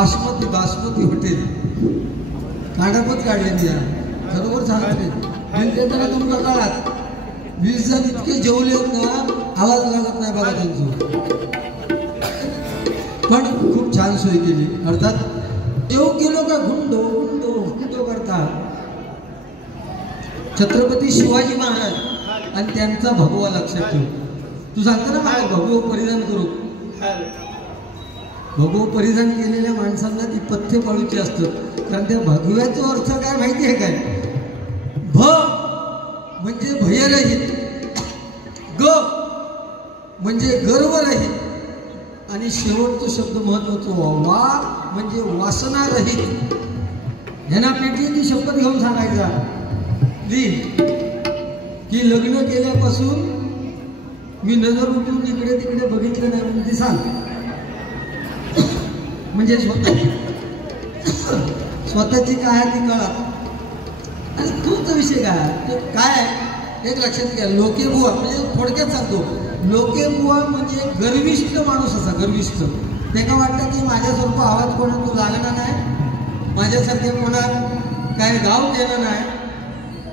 Basmati hotel काढापत काढले मी बरोबर सांगते बिल देताना तुमच्या काळात 20 जण इतके जेवलेत ना आवाज लागत नाही बघा त्यांचं. पण खूप छान सोय केली. अर्थात देव केलो का गुंडो गुंडो गुंडो करतात. छत्रपती शिवाजी महाराज आणि त्यांचा भगवा लक्षात ठेव. तू सांगता ना मला भगवं परिधान करू. भगवं परिधान केलेल्या माणसांना ती पथ्य पाळूची असतात. कारण त्या भगव्याचा अर्थ काय माहिती आहे काय? भ म्हणजे भयरहित, ग म्हणजे गर्वरहित आणि शेवटचा शब्द महत्वाचा वा म्हणजे वासनारहित. ह्यांना पेटलेली शपथ घेऊन सांगायचा की लग्न केल्यापासून मी नजर उठून इकडे तिकडे बघितलं नाही म्हणजे सांग. म्हणजे स्वतःची काय ती कळा. आणि तोच विषय काय एक लक्षात घ्या. लोकेबुवा म्हणजे थोडक्यात सांगतो. लोकेबुवा म्हणजे गर्विष्ठ माणूस असा गर्विष्ठ. त्याला वाटतं की माझ्यासारखा आवाज कोणा तो लागणार नाही, माझ्यासारख्या कोणा काय गाव केलं नाही.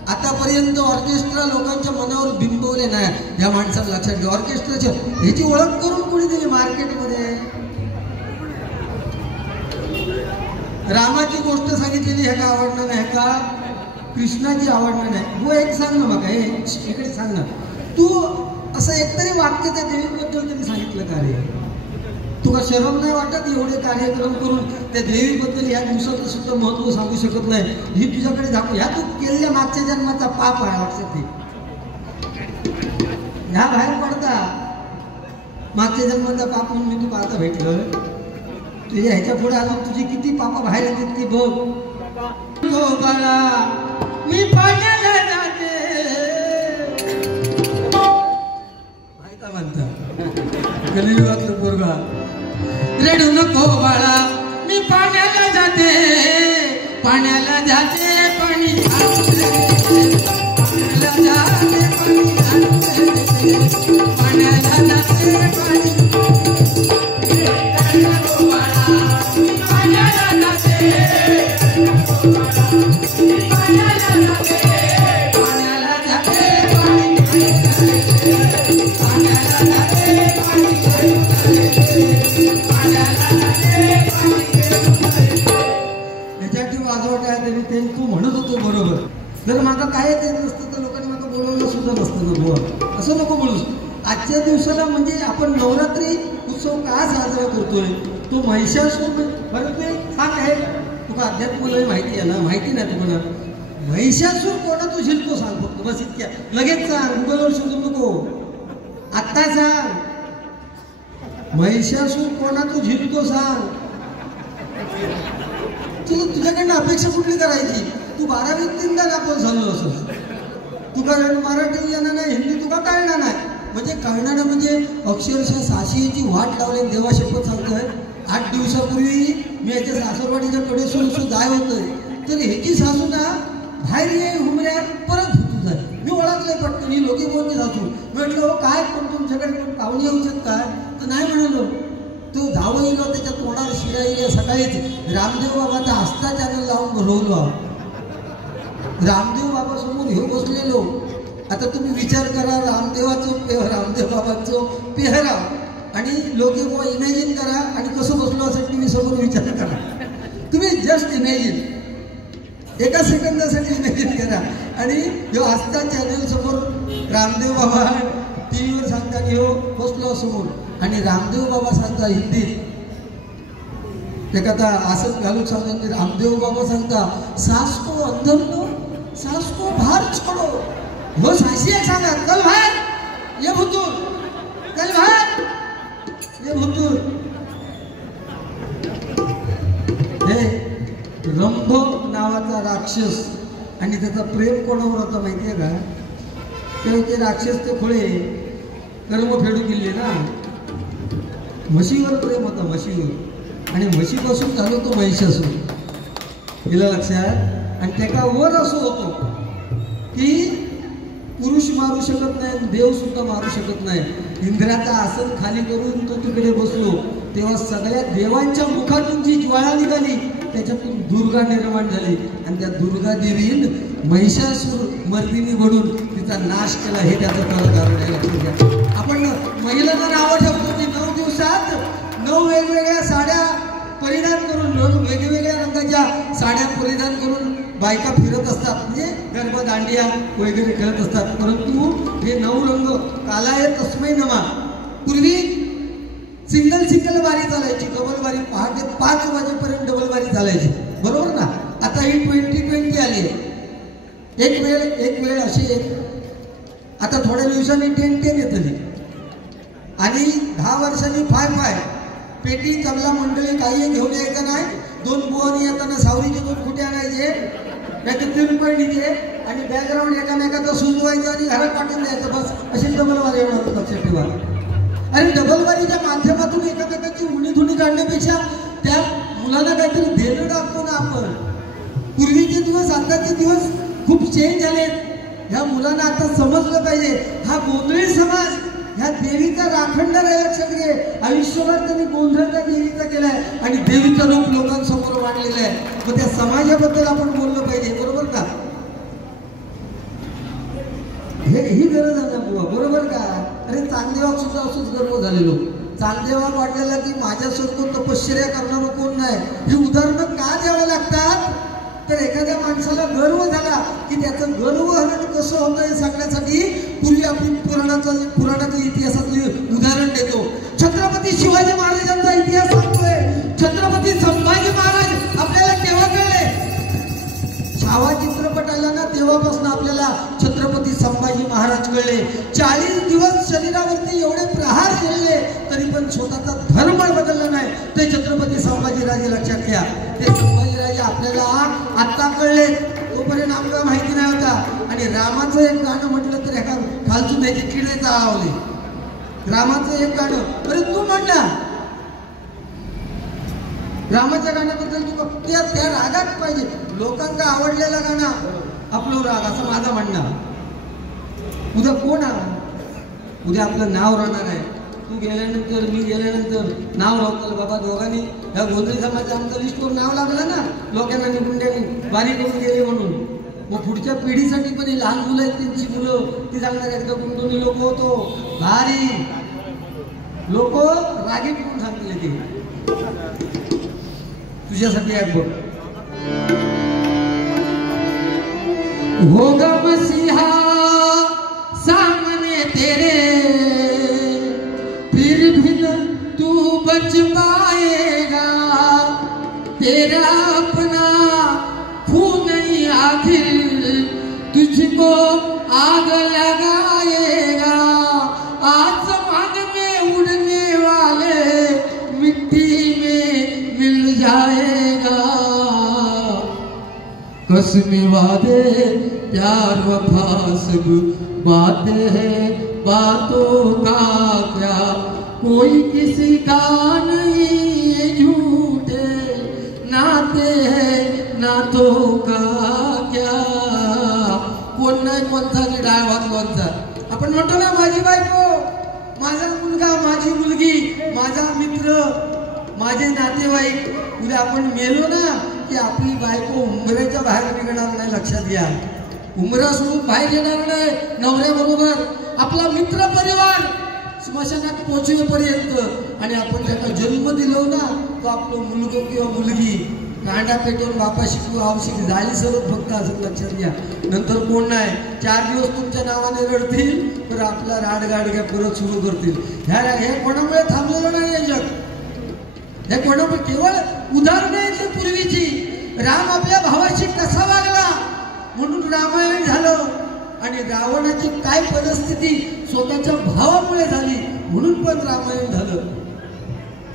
आतापर्यंत ऑर्केस्ट्रा लोकांच्या मनावर बिंबवले नाही. या माणसाला लक्षात घ्या. ऑर्केस्ट्राच्या ह्याची ओळख करून कोणी दिली मार्केटमध्ये. रामाची गोष्ट सांगितलेली ह्या का आवडणार नाही का? कृष्णाची आवडणार नाही. हो एक सांग ना मग हे इकडे सांग ना. तू असं एकतरी वाक्य त्या देवीबद्दल तरी सांगितलं का रे? तुला शरम नाही वाटत एवढे कार्यक्रम करून त्या देवीबद्दल या दिवसाचं सुद्धा महत्व सांगू शकत नाही? ही तुझ्याकडे दाखव. ह्या तू केलेल्या मागच्या जन्माचा पाप आहे लक्षात घे. ह्या बाहेर पडता मागच्या जन्माचा पाप म्हणून मी तुला आता भेटलं. तुझ्या ह्याच्या पुढे अजून तुझी किती पापा बाहेर येतात ती बघ. हो बाळा मी पाण्याला जाते माहिता म्हणता कलियुगातलं पोरगा. रडू नको बाळा मी पाण्याला जाते पाण्याला जाते पाणी पाण्याला जाते पाण्याला जाते पाणी तू म्हणत होतो बरोबर. जर माझा काय येत नसतं तर लोकांनी मला बोलवलं सुद्धा नसतं ना बुवा. असं नको बोलूस. आजच्या दिवसाला म्हणजे आपण नवरात्री उत्सव का साजरा करतोय? तो महिषासूर बरं ते सांग आहे तुका अध्यात्माला माहिती आहे ना? माहिती नाही तुम्हाला. महिषासूर कोणा तू शिल्पो सांग फक्त बस इतक्या. लगेच सांग गुगलवर शोधू नको. आत्ता सांग महिषासूर कोणा तू झिलतो सांग. तुझ्याकडनं अपेक्षा कुठली करायची? तू 12वीत तीनदा नापास झालो असं. तुका मराठी येणार नाही, हिंदी तुका कळणार नाही. म्हणजे कळणार म्हणजे अक्षरशः साशीची वाट लावली. देवा शपथ सांगतोय 8 दिवसापूर्वी मी याच्या सासरवाडीच्या कडे सुरू जाय होतोय तर ह्याची सासू ना बाहेर ये हुमऱ्या परत होतो जाय. मी ओळखलंय पटकन ही लोके कोणती सासू. म्हटलं हो काय पण तुमच्याकडे कोण पाहुणे येऊ शकतात? तर नाही म्हणालो. तो धावईला त्याच्या तोंडावर शिराईला सकाळीच रामदेव बाबाचा आस्था चॅनल लावून बोलवलो. रामदेव बाबा समोर हे बसलेलो. आता तुम्ही विचार करा रामदेव बाबांचं पेहराव आणि लोके बुवा इमॅजिन करा आणि कसं बसलो असं टीव्ही समोर विचार करा. तुम्ही जस्ट इमॅजिन एका सेकंदासाठी इमॅजिन करा. आणि जो आस्था चॅनल समोर रामदेव बाबा टीव्हीवर सांगता की हो बसलो समोर आणि रामदेव बाबा सांगता हिंदीत. ते कथा असंच घालून सांगता रामदेव बाबा सांगता सास को अंदर लो सास को बाहर छोड़ो. हो साशी एक सांगा कल बाहेर ये भुतूर कल बाहेर ये भुतूर. हे रंभ नावाचा राक्षस आणि त्याचा प्रेम कोणावर होता माहितीये का? ते राक्षस ते खोळे कर्म फेडू गेले ना. म्हशीवर प्रेम होता म्हशीवर आणि म्हशीपासून झालो तो महिषासूर. हिला लक्षात. आणि त्याका वर असं होतो की पुरुष मारू शकत नाही, देव सुद्धा मारू शकत नाही. इंद्राचा आसन खाली करून तो तिकडे बसलो. तेव्हा सगळ्या देवांच्या मुखातून जी ज्वाळा निघाली त्याच्यातून दुर्गा निर्माण झाली आणि त्या दुर्गा देवीन महिषासूर मर्दिनी बनून तिचा नाश केला. हे त्याचं खरं कारण आहे. लक्षात घ्या. आपण महिलांना नावं ठेवतो की 9 दिवसात 9 वेगवेगळ्या साड्या परिधान करून, वेगवेगळ्या रंगाच्या साड्या परिधान करून बायका फिरत असतात, म्हणजे गरबा दांडिया वगैरे खेळत असतात. परंतु हे 9 रंग कालाय तस्मै नमा. पूर्वी सिंगल वारी चालायची, डबल वारी पहाटे 5 वाजेपर्यंत डबल वारी चालायची, बरोबर ना. आता ही 2020 आली आहे. एक वेळ अशी एक, आता थोड्या दिवसांनी 10 येतली आणि 10 वर्षांनी 5 पेटी तबला मंडळी काही घेऊन यायचं नाही. 2 बुवानी येताना सावरीचे 2 खुटे आणायचे, त्याचे 3 रुपये निघे आणि बॅकग्राऊंड एकामेकाचा सुजवायचं आणि घरात पाठवून द्यायचं. बस अशी डबल वारी येणार. लक्षात ठेवा. आणि डबल वारीच्या माध्यमातून एकामेकाची उणी काढण्यापेक्षा त्या मुलांना काहीतरी देणं टाकतो ना आपण. पूर्वीचे दिवस आताचे दिवस खूप चेंज झालेत. ह्या मुलांना आता समजलं पाहिजे हा गोंधळी समाज ह्या देवीचा राखणदार आहे. लक्षात घे. आयुष्यभर त्यांनी गोंधळ त्या देवीचा केलाय आणि देवीचं रूप लोकांसमोर मांडलेलं आहे. मग त्या समाजाबद्दल आपण बोललं पाहिजे, बरोबर का. ही गरज आहे ना बुवा, बरोबर का. अरे चांगदेवाक सुद्धा असंच गर्व झालेलो. चांगदेवाक वाटलेला की माझ्यासारखं तपश्चर्या करणारं कोण नाही. ही उदाहरणं का द्यावं लागतात तर एखाद्या माणसाला गर्व झाला की त्याचं गर्वहरण कसं होतं हे सांगण्यासाठी पूर्वी आपण पुराणाचं इतिहासातलं उदाहरण देतो. छत्रपती शिवाजी महाराजांचा इतिहास सांगतोय. छत्रपती संभाजी महाराज आपल्याला केव्हा कळले. छावा चित्रपट आला ना तेव्हापासून आपल्याला छत्रपती संभाजी महाराज कळले. 40 दिवस शरीरावरती एवढे प्रहार केले तरी पण स्वतःचा धर्म बदलला नाही. ते छत्रपती संभाजीराजे. लक्षात घ्या. ते संभाजीराजे आपल्याला आत्ता कळले, तोपर्यंत आम्हाला माहिती नाही होता. आणि रामाचं एक गाणं म्हटलं तर एका खालचून त्याची किडे चाळवले. रामाचं एक गाणं, अरे तू म्हणला रामाच्या गाण्याबद्दल तू त्या रागात पाहिजे. लोकांना आवडलेला गाणं आपलं राग असं माझं म्हणणं. उद्या कोण उद्या आपलं नाव राहणार आहे. तू गेल्यानंतर मी गेल्यानंतर नाव राहतं बाबा दोघांनी ह्या गोंधळी समाजाच्या आमच्या लिस्टवर नाव लागलं ना लोकांना निकुंड्याने बारी करून गेले म्हणून. मग पुढच्या पिढीसाठी पण लहान मुलं आहेत त्यांची मुलं ती सांगणार एकदा गुंतवणी लोक होतो भारी लोक रागीत म्हणून सांगले ते तुझ्यासाठी आहे बघ. होगा मसीहा सामने तेरे फिर भी न तू बच पाएगा. तेरा अपना खून नहीं आखिर तुझको आग लगाएगा. आसमान में उड़ने वाले मिट्टी में मिल जाएगा. कसमें वादे प्यार वफा सब बातें हैं बातों का क्या कोई किसी का नहीं. झूठे नाते हैं नातों का क्या. कोण नाही कोणता डाळ भात कोणता. आपण म्हणतो ना माझी बायको माझा मुलगा माझी मुलगी माझा मित्र माझे नातेवाईक. उद्या आपण मेलो ना की आपली बायको उंबऱ्याच्या बाहेर निघणार नाही. लक्षात घ्या. उंबरा सोडून बाहेर येणार नाही नवऱ्याबरोबर. आपला मित्र परिवार स्मशानात पोचवेपर्यंत आणि आपण त्याला जन्म दिलो ना तो आपलं मुलगा किंवा मुलगी कांडा पेटून बापाशी किंवा आवशी जाळी सरत फक्त असं लक्षात घ्या. नंतर कोण नाही. 4 दिवस तुमच्या नावाने रडतील तर आपला राडगाडग्या परत सुरू करतील. ह्या कोणामुळे थांबलेलं नाही हे जग. ह्या कोणामुळे केवळ उदाहरणं आहेत पूर्वीची. राम आपल्या भावाशी कसा वागला म्हणून रामायण झालं आणि रावणाची काय परिस्थिती स्वतःच्या भावामुळे झाली म्हणून पण रामायण झालं.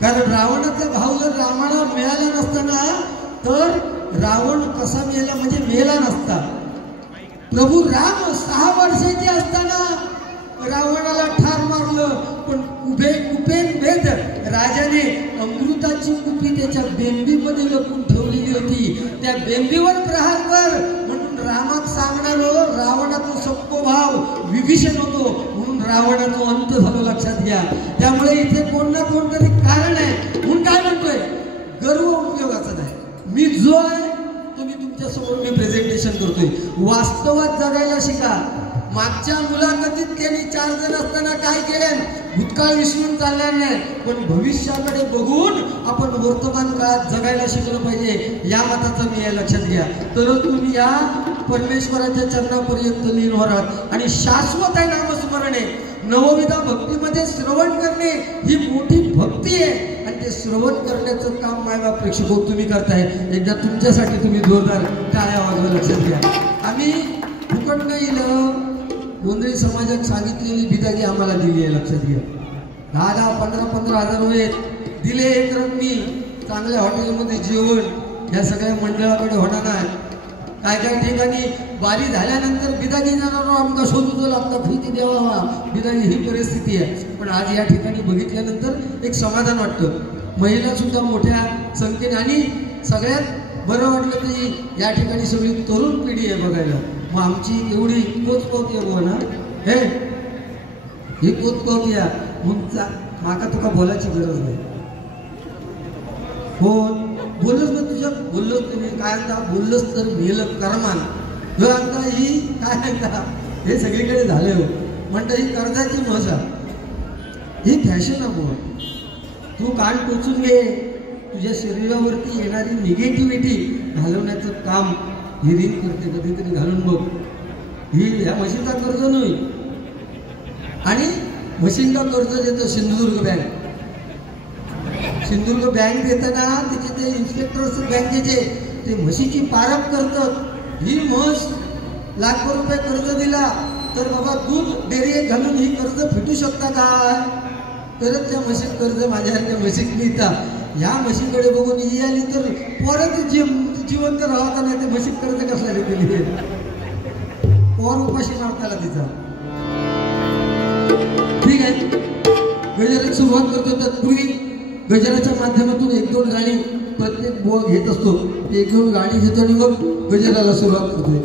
कारण रावणाचा भाव जर रामाला मिळाला नसताना तर रावण कसा मेला म्हणजे मेला नसता. प्रभू राम 6 वर्षाचे असताना रावणाला ठार मारलं पण कुपेन भेद राजाने अमृताची कुपी त्याच्या बेंबीमध्ये लपून ठेवलेली होती. त्या बेंबीवर प्रहार कर म्हणून रामाक सांगणारो रावणाचा सक्को भाव विभीषण होतो. म्हणून रावणाचा अंत झालो लक्षात घ्या. त्यामुळे इथे कोण ना कोणतरी कारण आहे. म्हणून काय म्हणतोय, गर्व उपयोगाचा नाही. मी जो आहे तो मी तुमच्या समोर मी प्रेझेंटेशन करतोय. वास्तवात जगायला शिका. मागच्या मुलाखतीत त्यांनी 4 जण असताना काय केले, भूतकाळ विसरून चालणार नाही, पण भविष्याकडे बघून आपण वर्तमान काळात जगायला शिकलं पाहिजे. या मताचा मी या लक्षात घ्या. तरच तुम्ही या परमेश्वराच्या चरणापर्यंत लीन होणार. आणि शाश्वत आहे नामस्मरणे. नवविधा भक्तीमध्ये श्रवण करणे ही मोठी भक्ती आहे. आणि ते श्रवण करण्याचं काम मायबाप प्रेक्षक तुम्ही करताय. एकदा तुमच्यासाठी तुम्ही जोरदार टाळ्या वाजवा. लक्षात घ्या. आम्ही फुकट नाही गोंधळी समाजात सांगितलेली बिदागी आम्हाला दिली आहे. लक्षात घ्या. 10,000 15,000 हजार रुपये दिले एक रकमी. चांगल्या हॉटेलमध्ये जेवण या सगळ्या मंडळाकडे होणार नाही. काय काय ठिकाणी बारी झाल्यानंतर बिदागी जाणार आमका शोधू लागता फी द्यावा बिदागी ही परिस्थिती आहे. पण आज या ठिकाणी बघितल्यानंतर एक समाधान वाटतं. महिला सुद्धा मोठ्या संख्येने आणि सगळ्यात बरं वाटलं की या ठिकाणी सगळी तरुण पिढी आहे बघायला. मग आमची एवढी पोचपावती आहे ना हे ही पोचपावती आहे. मग माका तुका बोलायची गरज नाही. हो बोललोच ना तुझ्या बोललोच तुम्ही काय म्हणता बोललोच तर मेलं करमान जो आता ही काय म्हणता हे सगळीकडे झालंय हो. म्हणता ही कर्जाची मजा ही फॅशन आहे. तू कान टोचून घे. तुझ्या शरीरावरती येणारी निगेटिव्हिटी घालवण्याचं काम ही रीत करते. कधीतरी घालून बघ. ही ह्या म्हशीचा कर्ज नाही. आणि म्हशींना कर्ज देतं सिंधुदुर्ग बँक. सिंधुदुर्ग बँक देताना तिचे ते इन्स्पेक्टर्स बँकेचे ते म्हशीची पारख करतात. ही म्हस लाखो रुपये कर्ज दिला तर बाबा दूध डेअरी घालून ही कर्ज फिटू शकता काय. तरच त्या म्हशीत कर्ज माझ्यासारख्या म्हशीत मिळतात. ह्या म्हशीकडे बघून ही आली तर परत जिवंत राहता नाही. ते म्हशीत कर्ज कसला दिली पोर उपाशी मारताला तिचा. ठीक आहे. गजराची सुरुवात करतो. तत्पूर्वी गजराच्या माध्यमातून 1-2 गाणी प्रत्येक बोल घेत असतो. 1-2 गाणी घेतो आणि मग गजराला सुरुवात करतोय.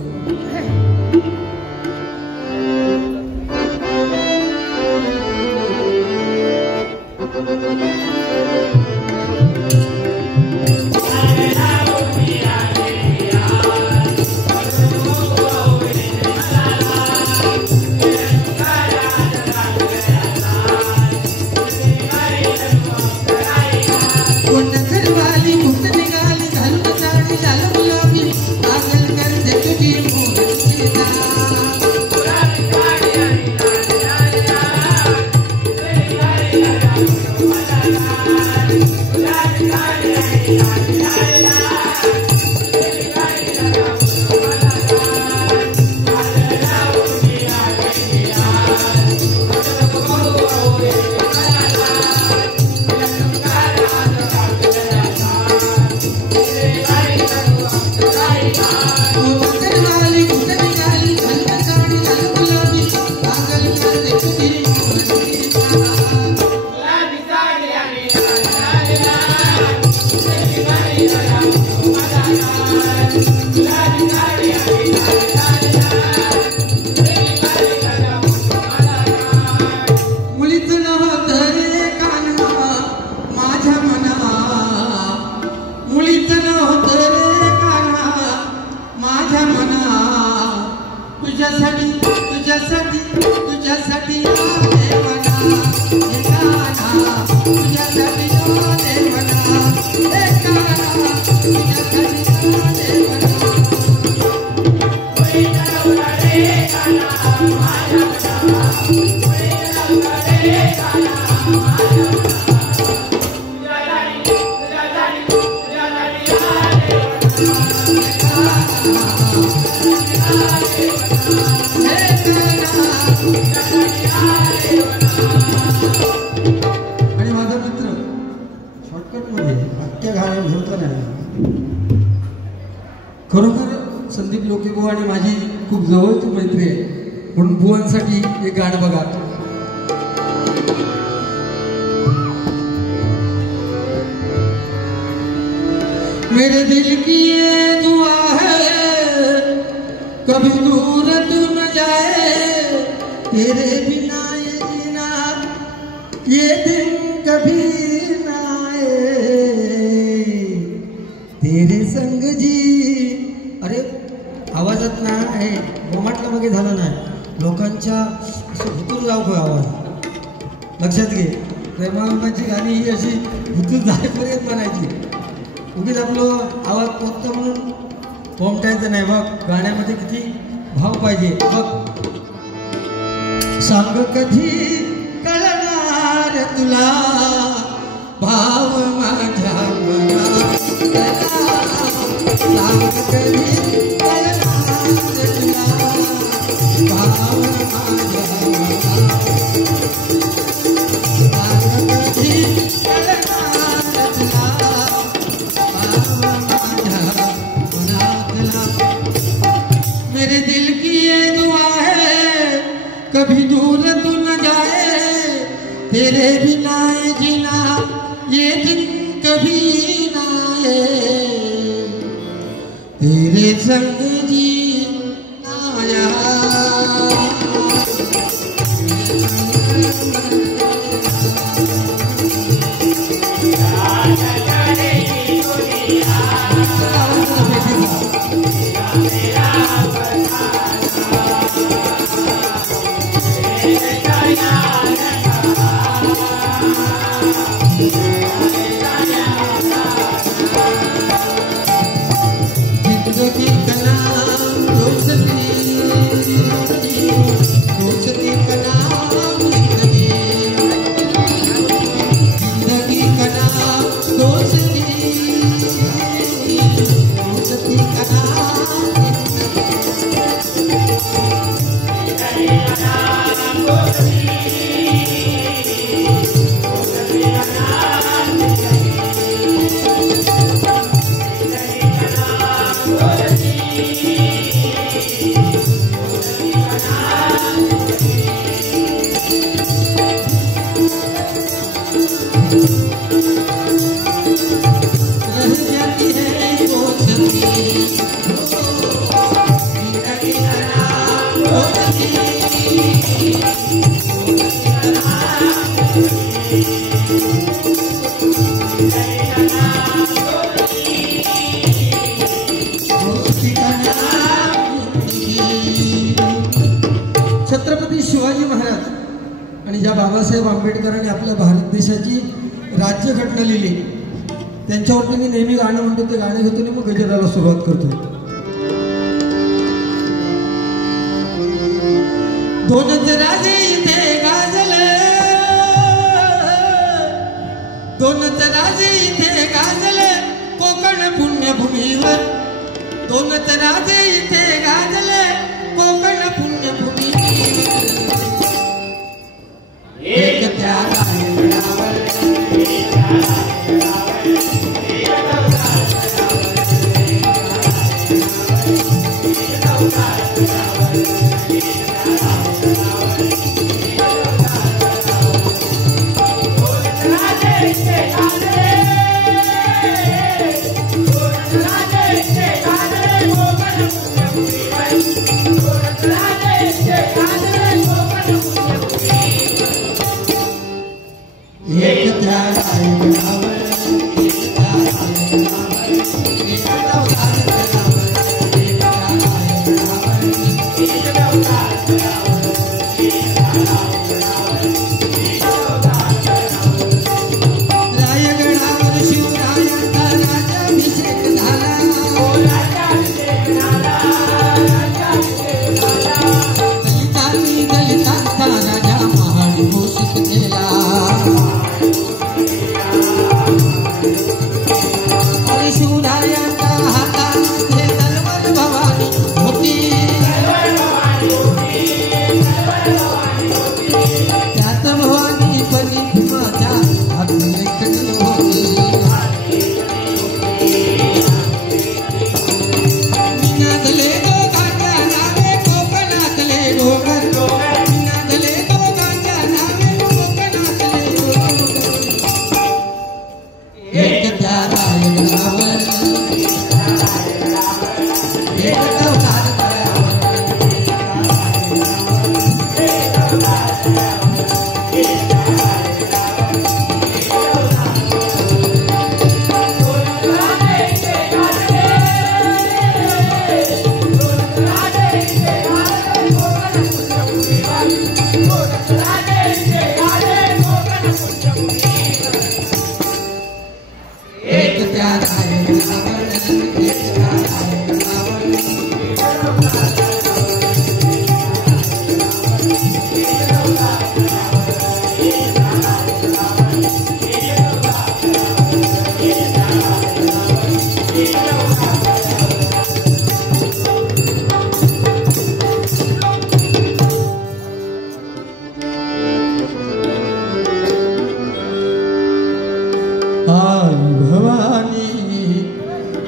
खरोखर संदीप लोकेबुवा आणि माझी खूप जवळची मैत्री आहे. पण बुवांसाठी एक गाणं बघा. मेरे दिल की ये दुआ है कभी दूर तू न जाए तेरे बिना ये ये दिन कभी ना आए तेरे संग जी. अरे आवाजात ना आहे गोमाटला वगैरे झालं नाही लोकांच्या असं भुतूर जाऊ का आवाज लक्षात घे. प्रेमाची गाणी ही अशी भुतूर जायपर्यंत म्हणायची. उगीच आपलं आवाज पोचतं म्हणून कोमटायचं नाही. बघ गाण्यामध्ये किती भाव पाहिजे. बघ सांग कधी कळणार तुला भाव माझ्या मनात सांग कधी कळणार तुला भाव माझ्या मनात सांग कधी कळणार तुला भाव माझ्या मनातला. मेरे दिल की ये दुआ है कभी दूर तू न जाए तेरे बिना जीना ये दिन कभी ना आए तेरे संग जीना छत्रपती शिवाजी महाराज आणि ज्या बाबासाहेब आंबेडकरांनी आपल्या भारत देशाची राज्यघटना लिहिली त्यांच्यावरती मी नेहमी गाणं म्हणतो. ते गाणं घेतो आणि मग गजराला सुरुवात करतो. दोनच राजे इथे गाजले दोनच राजे इथे गाजले कोकण पुण्यभूमीवर. दोनच राजे इथे गाजले कोकण पुण्यभूमीवर. एक त्या रायगडावर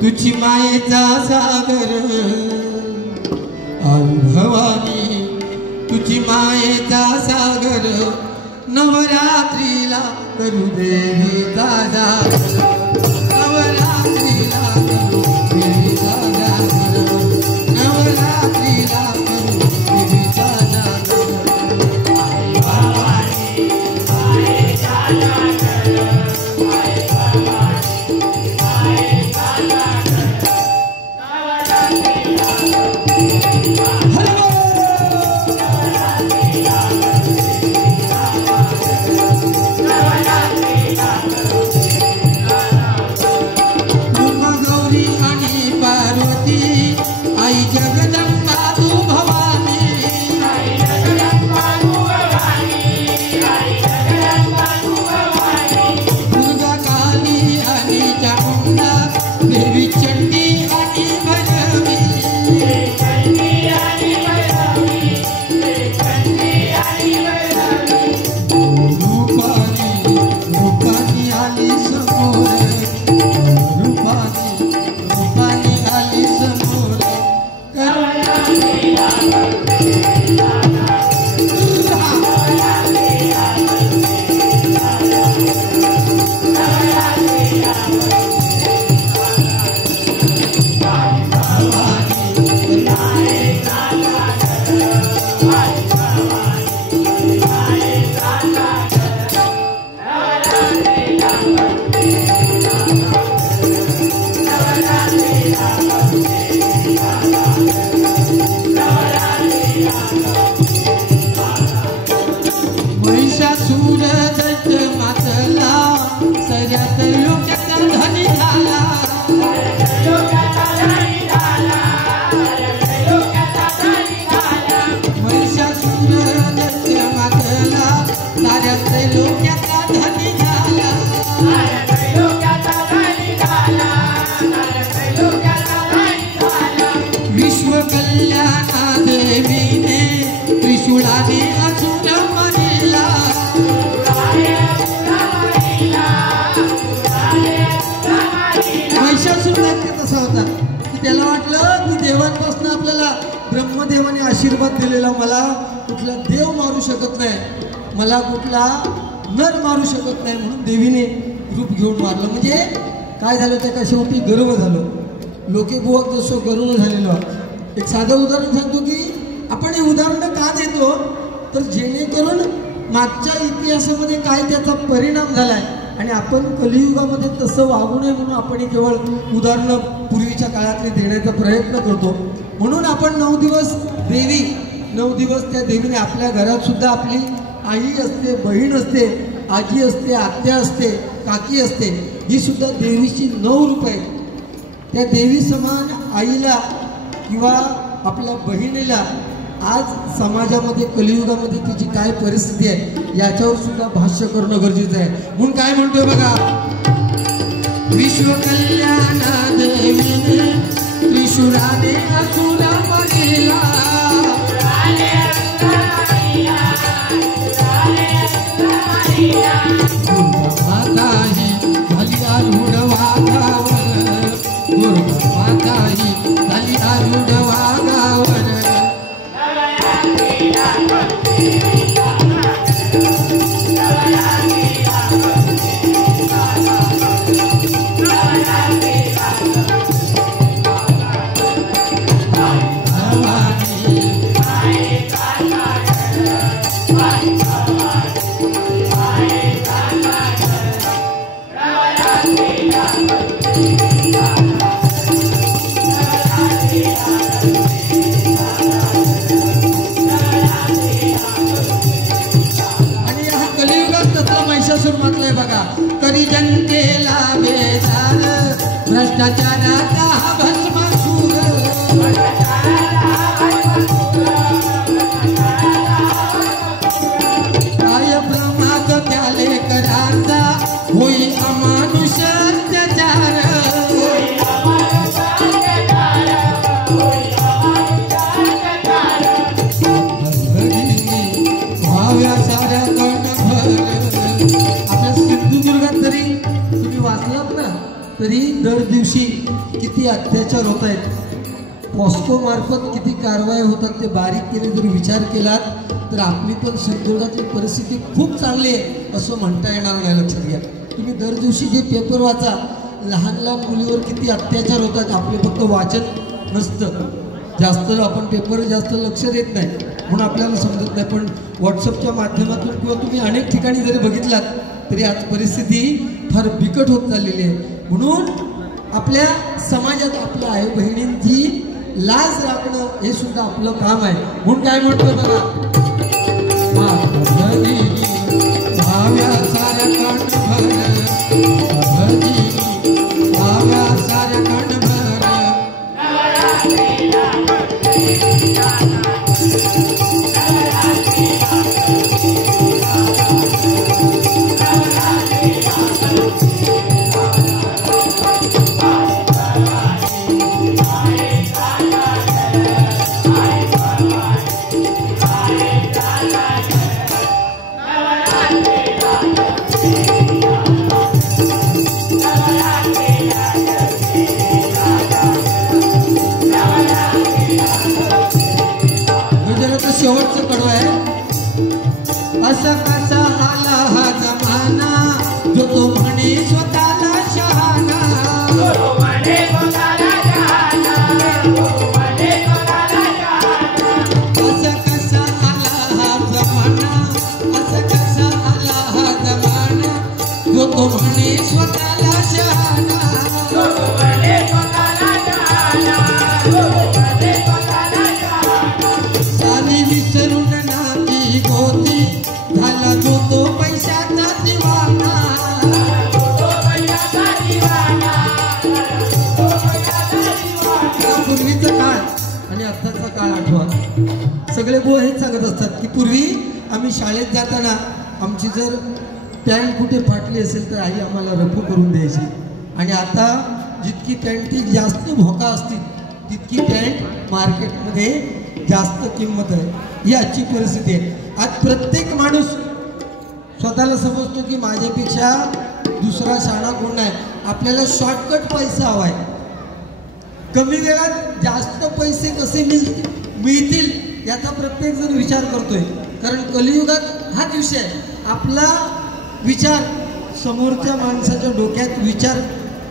तुझी मायेचा सागर आई भवानी तुझी मायेचा सागर नवरात्रीला करू देवीचा जागर नवरात्रीला करू देवीचा जागर नवरात्रीला करू देवीचा जागर आई भवानी मायेचा सागर आई भवानी मायेचा गौरी आणि पार्वती आई जगदंबा तू भवानी आई जगदंबा तू भवानी आई जगदंबा तू भवानी दुर्गा काली आणि चामुंडा देवी चंडी आणि भैरवी चंडी आणि भैरवी चंडी आणि भैरवी रूपानी आली समोर रूपानी आली समोर महिषासूर दैत्य मातला सऱ्यात लोक्याचा धनी झाला महिषासूर दैत्य मातला साऱ्यात लोक्याचा धनी झाला विश्व कल्याणा देवीने त्रिशूळाने असुर मरिला महिषासूर दैत्य तसा होता की त्याला वाटलं की देवांपासून आपल्याला ब्रह्मदेवाने आशीर्वाद दिलेला मला कुठला देव मारू शकत नाही मला कुठला नर मारू शकत नाही म्हणून देवीने रूप घेऊन मारलं म्हणजे काय झालं त्याच्या शेवटी गर्व झालं लोके बुवक जसं गरुण झालेलं एक साधं उदाहरण सांगतो की आपण हे उदाहरण का देतो तर जेणेकरून मागच्या इतिहासामध्ये काय त्याचा परिणाम झालाय आणि आपण कलियुगामध्ये तसं वागू नये म्हणून आपण केवळ उदाहरणं पूर्वीच्या काळातली देण्याचा प्रयत्न करतो म्हणून आपण 9 दिवस देवी 9 दिवस त्या देवीने आपल्या घरात सुद्धा आपली आई असते बहीण असते आजी असते आत्या असते काकी असते ही सुद्धा देवीची 9 रूप आहेत त्या देवी समान आईला किंवा आपल्या बहिणीला आज समाजामध्ये कलियुगामध्ये तिची काय परिस्थिती आहे याच्यावर सुद्धा भाष्य करणं गरजेचं आहे म्हणून काय म्हणतोय बघा विश्व कल्याण देवीने त्रिशूळाने असुर मरिला माताही झाली आरूढ वाघावर दुर्गा माताही झाली आरूढ वाघावर म्हटलंय बघा करी जनतेला बेजार भ्रष्टाचाराचा भस्मासूर काय प्रमाद त्याले कराचा होई अमानुष अत्याचार अत्याचार होत आहेत, पॉस्को मार्फत किती कारवाई होतात ते बारीकीने जर विचार केलात तर आपली पण सिंधुदुर्गाची परिस्थिती खूप चांगली आहे असं म्हणता येणार नाही. लक्षात घ्या तुम्ही दर दिवशी जे पेपर वाचा, लहान लहान मुलीवर किती अत्याचार होतात. आपले फक्त वाचन नसतं, जास्त आपण पेपर जास्त लक्ष देत नाही म्हणून आपल्याला समजत नाही. पण व्हॉट्सअपच्या माध्यमातून किंवा तुम्ही अनेक ठिकाणी जरी बघितलात तरी आज परिस्थिती फार बिकट होत चाललेली आहे. म्हणून आपल्या समाजात आपल्या आई बहिणींची लाज राखणं हे सुद्धा आपलं काम आहे. म्हणून काय म्हणतो बघा, भाव्या साऱ्या कांड भाव्या साऱ्या कांड शेवटचं कडवं आहे. असं कसा आला हा जमाना जो तो म्हणे स्वतःला शहाणा, असं कसा आला हा जमाना, असं कसा आला हा जमाना जो तो म्हणे स्वतःला शहाणा. विसरून नाची गोती झाला जो तो पैशाचा दिवाना. पूर्वीचा काळ आणि आत्ताचा काळ आठवा. सगळे बुवा हेच सांगत असतात की पूर्वी आम्ही शाळेत जाताना आमची जर पॅन्ट कुठे फाटली असेल तर आई आम्हाला रफू करून द्यायची, आणि आता जितकी पॅन्टची जास्त भोका असतील तितकी पॅन्ट मार्केटमध्ये जास्त किंमत आहे. ही आजची परिस्थिती आहे. आज प्रत्येक माणूस स्वतःला समजतो की माझ्यापेक्षा दुसरा शाणा कोण नाही. आपल्याला शॉर्टकट पैसा हवा आहे, कमी वेळात जास्त पैसे कसे मिळतील याचा प्रत्येक जण विचार करतोय. कारण कलियुगात हाच विषय आहे. आपला विचार समोरच्या माणसाच्या डोक्यात विचार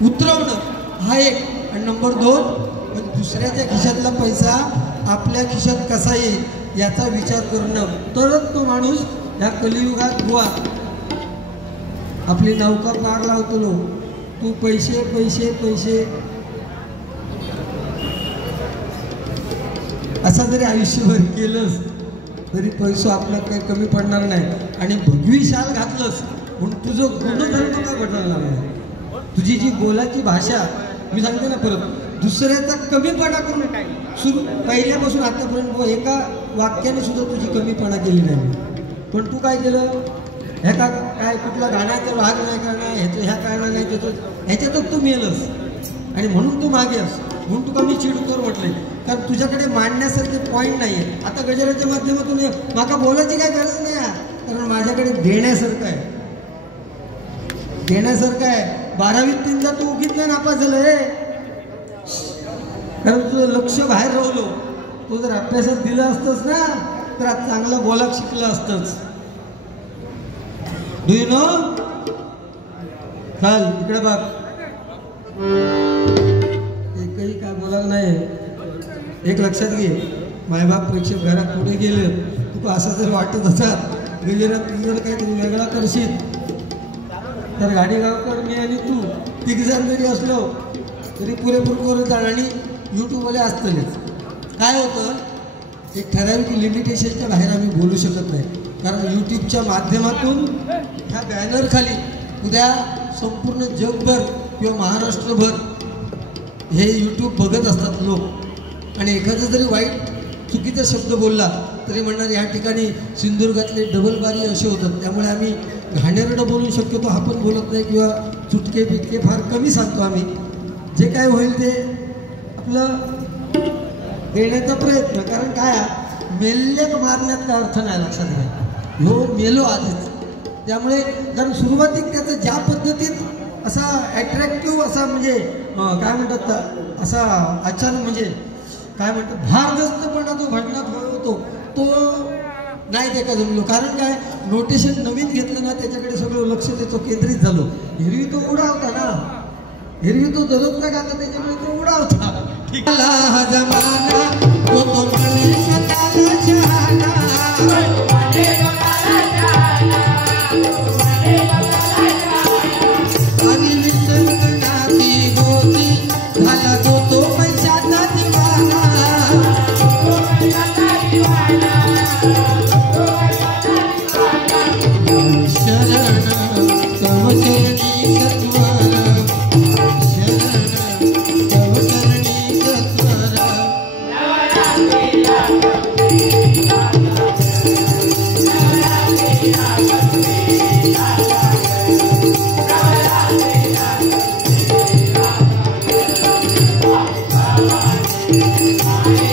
उतरवणं हा एक, आणि नंबर 2 दुसऱ्याच्या खिशातला पैसा आपल्या खिशात कसा येईल याचा विचार करणं, तरच तो माणूस या कलियुगात बुवा आपली नौका पार लावतो. तू पैसे पैसे पैसे असा जरी आयुष्यभर केलंस तरी पैसा आपल्याला काही कमी पडणार नाही. आणि भगवी शाल घातलंस म्हणून तुझं गुणधर्म काय बदलणार नाही. तुझी जी बोलाची भाषा, मी सांगते ना परत, दुसऱ्याचा कमीपणा करून सुरू पहिल्यापासून आतापर्यंत एका वाक्याने सुद्धा तुझी कमीपणा केली नाही. पण तू काय केलं, ह्या काय कुठला गाण्याचा भाग नाही करणार, ह्याचं ह्या कारणाने नाही त्याचं, ह्याच्यातच तू मेलस आणि म्हणून तू मागे अस. म्हणून तुका मी चिडकर म्हटले, कारण तुझ्याकडे मांडण्यासारखे पॉईंट नाही आहे. आता गजराच्या माध्यमातून माका बोलायची काय गरज नाही आहे, कारण माझ्याकडे देण्यासारखं आहे, देण्यासारखं आहे. 12वीत 3दा तू उगीत नाही नापास झालं, कारण तुझं लक्ष बाहेर राहिलो. तो जर अभ्यासात दिलं असतंच ना तर आज चांगला बोलाक शिकलं असतंच. Do you know? चाल इकडे बघ, एकही काय बोलायला नाही. एक लक्षात घे, मायबाप प्रेक्षक घरात पुढे गेले, तुला असं जर वाटत असतात गजरात जर काहीतरी वेगळा करशील तर गाडीगावकर मी आणि तू तिघजण जरी असलो तरी पुरेपूर करून जाण. आणि यूट्यूबवाले असतलेच. काय होतं, एक ठराविक लिमिटेशनच्या बाहेर आम्ही बोलू शकत नाही, कारण यूट्यूबच्या माध्यमातून ह्या बॅनरखाली उद्या संपूर्ण जगभर किंवा महाराष्ट्रभर हे यूट्यूब बघत असतात लोक. आणि एखादा जरी वाईट चुकीचा शब्द बोलला तरी म्हणणार या ठिकाणी सिंधुदुर्गातले डबलबारी असे होतात. त्यामुळे आम्ही घाणेरडं बोलू शक्यतो आपण बोलत नाही, किंवा चुटके बिटके फार कमी सांगतो आम्ही. जे काय होईल ते आपलं देण्याचा प्रयत्न. कारण काय, मेल्यात मारण्यात काय अर्थ नाही. लक्षात घ्या, हो मेलो आधीच. त्यामुळे कारण सुरुवातीक त्याचं ज्या पद्धतीत असा ॲट्रॅक्टिव्ह असा म्हणजे काय म्हणतात असा अचानक म्हणजे काय म्हणतात भारदस्तपणा जो भजनात होतो तो नाही ते का जमलो. कारण काय नोटेशन नवीन घेतलं ना त्याच्याकडे सगळं लक्ष त्याचं केंद्रित झालो. हिरवी तो उडा होता ना, हिरवी तो दररोज ना गाता त्याच्यामुळे तो उडा होता. Bye.